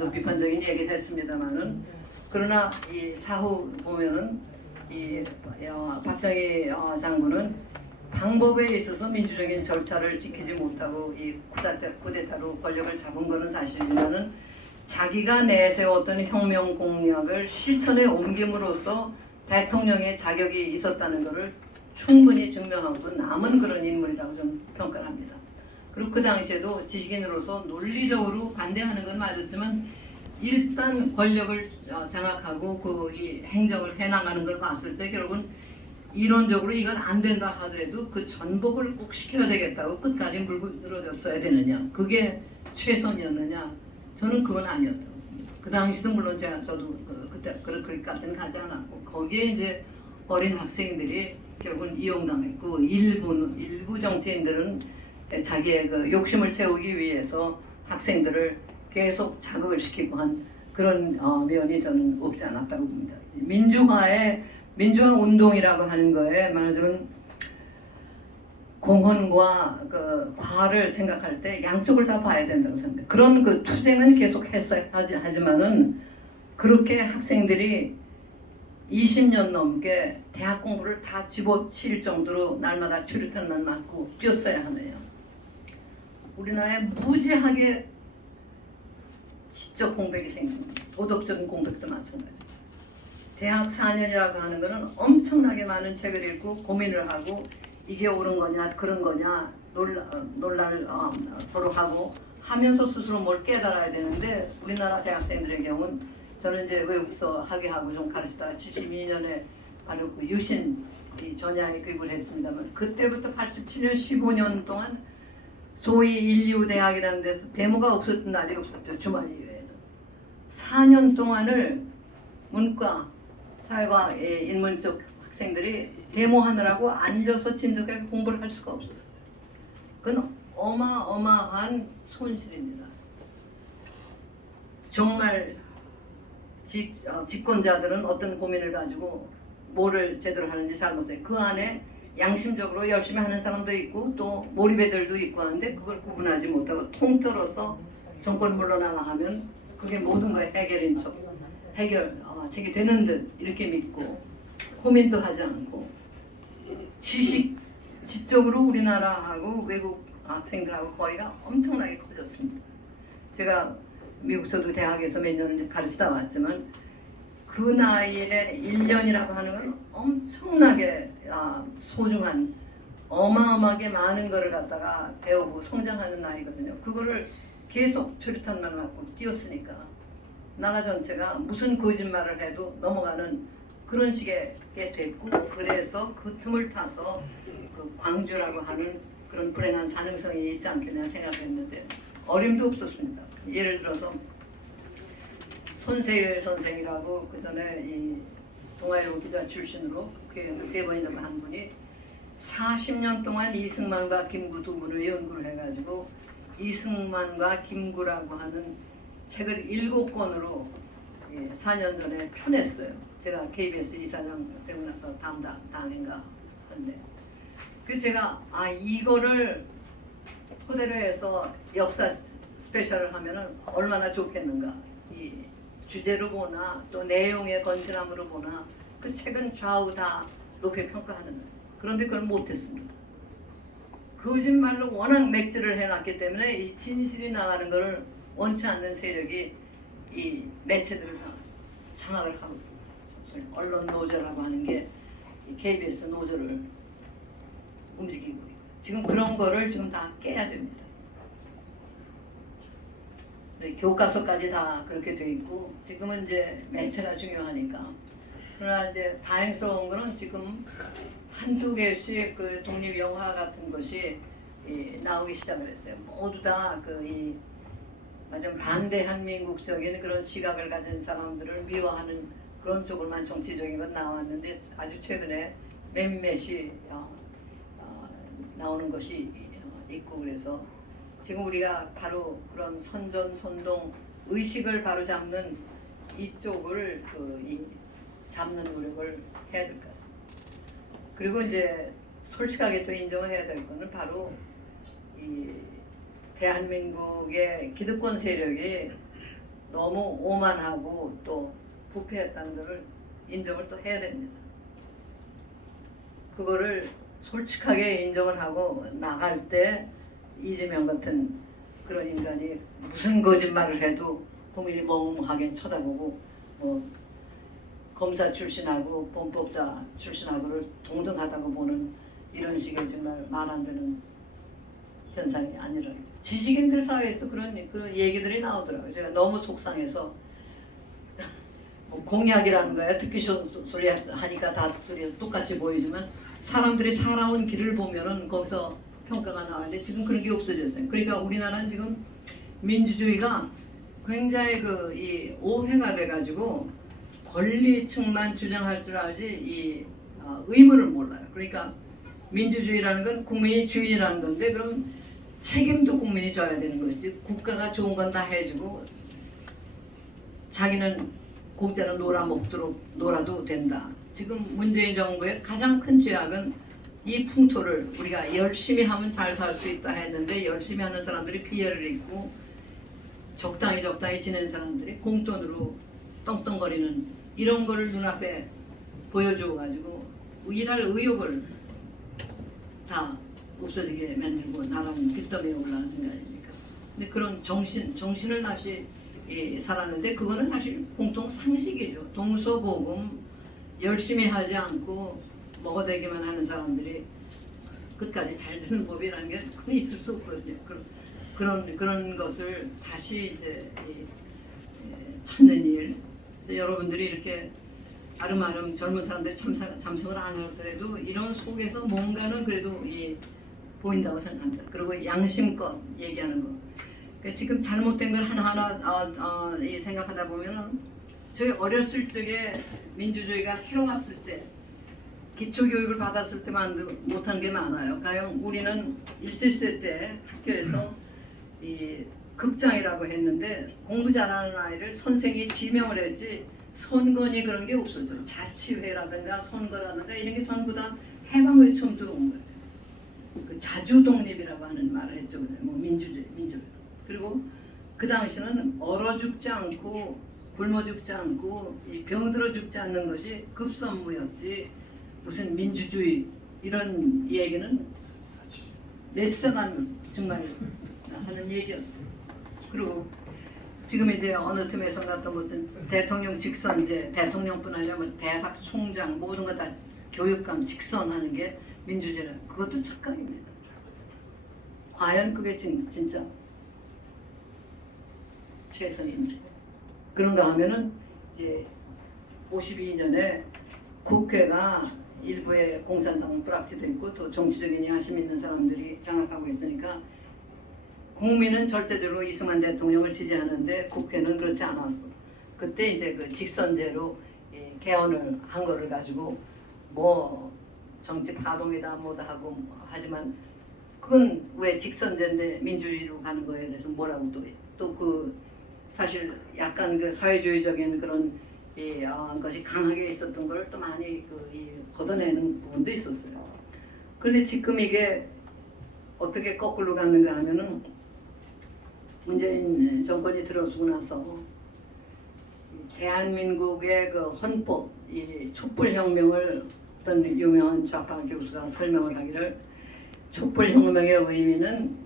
아까도 비판적인 얘기를 했습니다만은 그러나 이 사후 보면은 이 박정희 장군은 방법에 있어서 민주적인 절차를 지키지 못하고 이 쿠데타로 권력을 잡은 것은 사실이지만은 자기가 내세웠던 혁명 공약을 실천에 옮김으로써 대통령의 자격이 있었다는 것을 충분히 증명하고 남은 그런 인물이라고 저는 평가를 합니다. 그리고 그 당시에도 지식인으로서 논리적으로 반대하는 건 맞았지만 일단 권력을 장악하고 그 이 행정을 해나가는 걸 봤을 때 결국은 이론적으로 이건 안 된다 하더라도 그 전복을 꼭 시켜야 되겠다고 끝까지 물고 늘어졌어야 되느냐, 그게 최선이었느냐, 저는 그건 아니었다고 봅니다. 그 당시도 물론 저도 그때 그렇게까지는 가지 않았고 거기에 이제 어린 학생들이 결국은 이용당했고 일부 정치인들은 자기의 그 욕심을 채우기 위해서 학생들을 계속 자극을 시키고 한 그런 면이 저는 없지 않았다고 봅니다. 민주화 운동이라고 하는 거에 말하자면 공헌과 그 과를 생각할 때 양쪽을 다 봐야 된다고 생각합니다. 그런 그 투쟁은 계속 하지만은 그렇게 학생들이 20년 넘게 대학 공부를 다 집어칠 정도로 날마다 출루탄만 맞고 뛰었어야 하네요. 우리나라에 무지하게 지적 공백이 생깁니다. 도덕적인 공백도 마찬가지. 대학 4년이라고 하는 것은 엄청나게 많은 책을 읽고 고민을 하고 이게 옳은 거냐 그런 거냐 논란을 서로 하고 하면서 스스로 뭘 깨달아야 되는데 우리나라 대학생들의 경우는 저는 이제 외국서 학예하고 좀 가르치다가 72년에 바로 그 유신 전향에 교육을 했습니다만 그때부터 87년 15년 동안 소위 인류대학이라는 데서 데모가 없었던 날이 없었죠. 주말 이외에는 4년 동안을 문과 사회과 인문 쪽 학생들이 데모하느라고 앉아서 진득하게 공부를 할 수가 없었어요. 그건 어마어마한 손실입니다. 정말 집권자들은 어떤 고민을 가지고 뭐를 제대로 하는지 잘 못해요. 그 안에 양심적으로 열심히 하는 사람도 있고 또 몰입애들도 있고 하는데 그걸 구분하지 못하고 통틀어서 정권 물러나라 하면 그게 모든 거의 해결책이 되는 듯 이렇게 믿고 고민도 하지 않고 지적으로 우리나라하고 외국 학생들하고 거리가 엄청나게 커졌습니다. 제가 미국서도 대학에서 몇 년을 가르치다 왔지만 그 나이에 1년이라고 하는 건 엄청나게 소중한 어마어마하게 많은 거를 갖다가 배우고 성장하는 나이거든요. 그거를 계속 출루탄만 맞고 뛰었으니까 나라 전체가 무슨 거짓말을 해도 넘어가는 그런 식의 게 됐고 그래서 그 틈을 타서 그 광주라고 하는 그런 불행한 산흥성이 있지 않겠냐 생각했는데 어림도 없었습니다. 예를 들어서 손세일 선생이라고 그 전에 이 동아일보 기자 출신으로 국회의원도 3번이나 한 분이 40년 동안 이승만과 김구 두 분을 연구를 해가지고 이승만과 김구라고 하는 책을 7권으로 4년 전에 펴냈어요. 제가 KBS 이사장 되고 나서 다음인가 한데 그래서 제가 이거를 토대로 해서 역사 스페셜을 하면은 얼마나 좋겠는가. 이 주제로 보나 또 내용의 건실함으로 보나 그 책은 좌우 다 높이 평가하는 거예요. 그런데 그걸 못했습니다. 거짓말로 워낙 맥지를 해놨기 때문에 이 진실이 나가는 것을 원치 않는 세력이 이 매체들을 다 장악을 하고 있습니다. 언론 노조라고 하는 게 KBS 노조를 움직이고 있고 지금 그런 거를 지금 다 깨야 됩니다. 교과서까지 다 그렇게 돼 있고 지금은 이제 매체가 중요하니까 그러나 이제 다행스러운 거는 지금 한두 개씩 그 독립 영화 같은 것이 나오기 시작을 했어요. 모두 다 그 완전 반대 한민국적인 그런 시각을 가진 사람들을 미워하는 그런 쪽으로만 정치적인 건 나왔는데 아주 최근에 몇몇이 나오는 것이 있고 그래서 지금 우리가 바로 그런 선전, 선동, 의식을 바로 잡는 이쪽을 잡는 노력을 해야 될 것 같습니다. 그리고 이제 솔직하게 또 인정을 해야 될 거는 바로 이 대한민국의 기득권 세력이 너무 오만하고 또 부패했다는 것을 인정을 또 해야 됩니다. 그거를 솔직하게 인정을 하고 나갈 때 이재명 같은 그런 인간이 무슨 거짓말을 해도 국민이 멍하게 쳐다보고 검사 출신하고 범법자 출신하고를 동등하다고 보는 이런 식의 정말 말 안 되는 현상이 아니라 지식인들 사회에서 그런 그 얘기들이 나오더라고요. 제가 너무 속상해서 공약이라는 거야 듣기 좋은 소리 하니까 다 소리 똑같이 보이지만 사람들이 살아온 길을 보면은 거기서 평가가 나왔는데 지금 그런 게 없어졌어요. 그러니까 우리나라는 지금 민주주의가 굉장히 이 오해가 돼가지고 권리층만 주장할 줄 알지 이 의무를 몰라요. 그러니까 민주주의라는 건 국민이 주인이라는 건데 그럼 책임도 국민이 져야 되는 것이 국가가 좋은 건 다 해주고 자기는 공짜로 놀아먹도록 놀아도 된다. 지금 문재인 정부의 가장 큰 죄악은 이 풍토를 우리가 열심히 하면 잘 살 수 있다 했는데 열심히 하는 사람들이 피해를 입고 적당히 지낸 사람들이 공돈으로 떵떵거리는 이런 거를 눈앞에 보여줘가지고 일할 의욕을 다 없어지게 만들고 나라는 빚더미에 올라가는 거 아닙니까? 근데 그런 정신을 다시 살았는데 그거는 사실 공통 상식이죠. 동서고금 열심히 하지 않고 먹어대기만 하는 사람들이 끝까지 잘 되는 법이라는 게 그건 있을 수 없거든요. 그런 것을 다시 이제 찾는 일. 여러분들이 이렇게 아름아름 젊은 사람들이 참석을 안 하더라도 이런 속에서 뭔가는 그래도 보인다고 생각합니다. 그리고 양심껏 얘기하는 거. 그러니까 지금 잘못된 걸 하나하나 생각하다 보면 저희 어렸을 적에 민주주의가 새로 왔을 때 기초교육을 받았을 때만 못한 게 많아요. 가령 우리는 일제시대 때 학교에서 이 극장이라고 했는데 공부 잘하는 아이를 선생이 지명을 했지 선거니 그런 게 없었어요. 자치회라든가 선거라든가 이런 게 전부 다 해방 후에 처음 들어온 거예요. 그 자주독립이라고 하는 말을 했죠. 민주주의. 그리고 그 당시는 얼어 죽지 않고 굶어 죽지 않고 병들어 죽지 않는 것이 급선무였지 무슨 민주주의 이런 얘기는 낯선한 정말 하는 얘기였어요. 그리고 지금 이제 어느 틈에선가 또 무슨 대통령 직선제, 대통령뿐 아니라 뭐 대학 총장 모든 거 다 교육감 직선하는 게 민주주의라. 그것도 착각입니다. 과연 그게 진짜 최선인지. 그런가 하면은 이제 52년에 국회가 일부의 공산당 뿌락지도 있고 또 정치적인 야심 있는 사람들이 장악하고 있으니까 국민은 절대적으로 이승만 대통령을 지지하는데 국회는 그렇지 않았어. 그때 이제 그 직선제로 개헌을 한 거를 가지고 뭐 정치 파동이다 뭐다 하고 하지만 그건 왜 직선제인데 민주주의로 가는 거에 대해서 뭐라고 또 그 사실 약간 그 사회주의적인 그런 것이 강하게 있었던 걸 또 많이 걷어내는 부분도 있었어요. 그런데 지금 이게 어떻게 거꾸로 가는가 하면은 문재인 정권이 들어서고 나서 대한민국의 그 헌법, 이 촛불혁명을 어떤 유명한 좌파 교수가 설명을 하기를 촛불혁명의 의미는